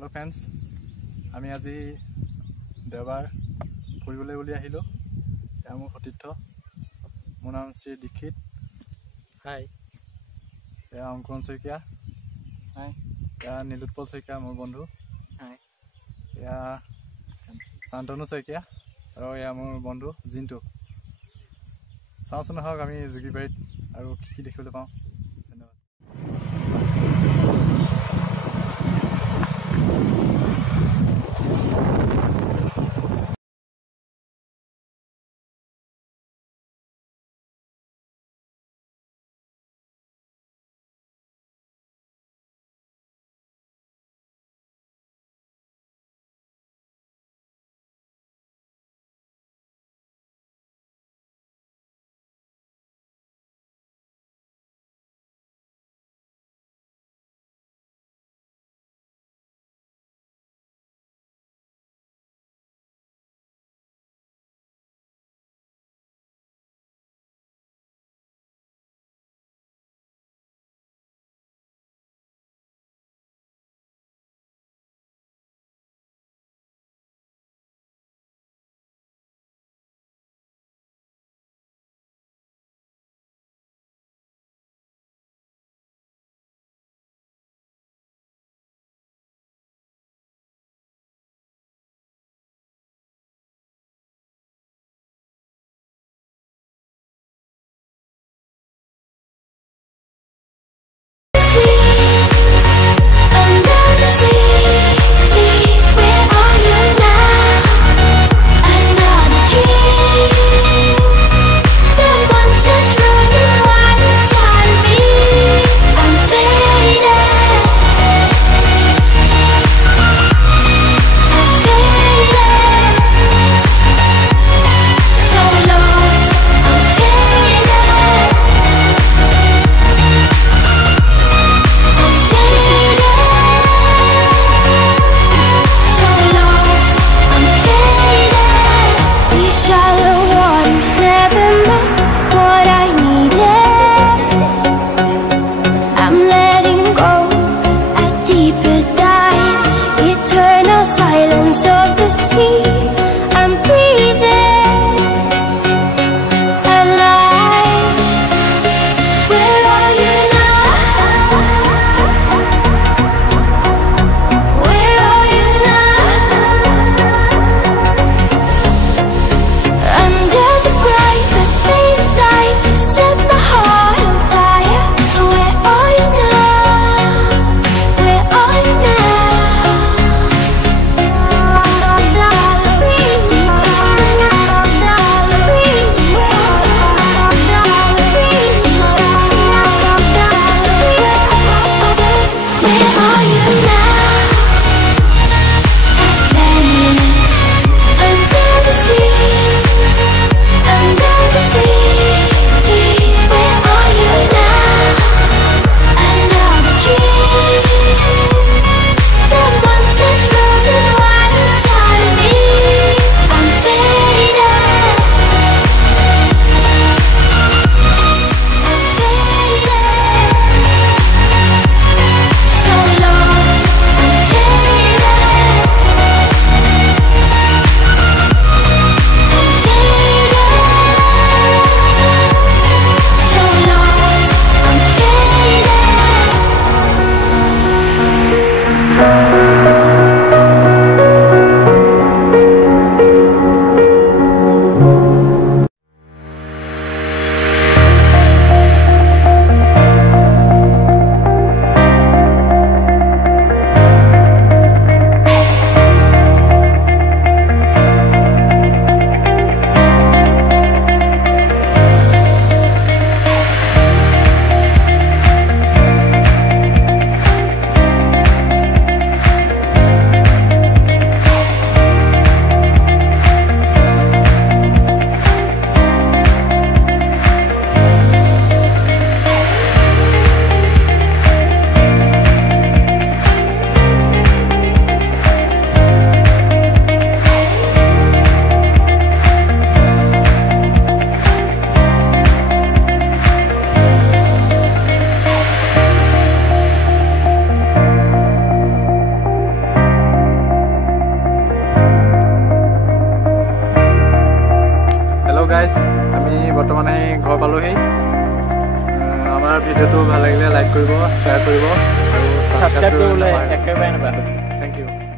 Hello' friends, আমি আজি দেওবাৰ ফুৰিবলৈ বুলি আহিলোঁ। এয়া মোৰ সতীৰ্থ, মোৰ নাম শ্ৰী দীক্ষিত। হাই। এয়া অংকুৰণ শইকীয়া। হাই। এয়া নীলোৎপল শইকীয়া, মোৰ বন্ধু। হাই। এয়া শান্তনু শইকীয়া আৰু এয়া মোৰ বন্ধু জিন্তু। চাওঁচোন আহক আমি যোগীবাৰীত আৰু কি দেখিবলৈ পাওঁ। গাইজ আমি বৰ্তমান আহি ঘৰ পালোহি আমাৰ ভিডিঅ'টো ভাল লাগিলে লাইক কৰিব শ্বেয়াৰ কৰিব আৰু ছাবস্ক্ৰাইব কৰিবলৈ একেবাৰে নাপাহৰিব থেংক ইউ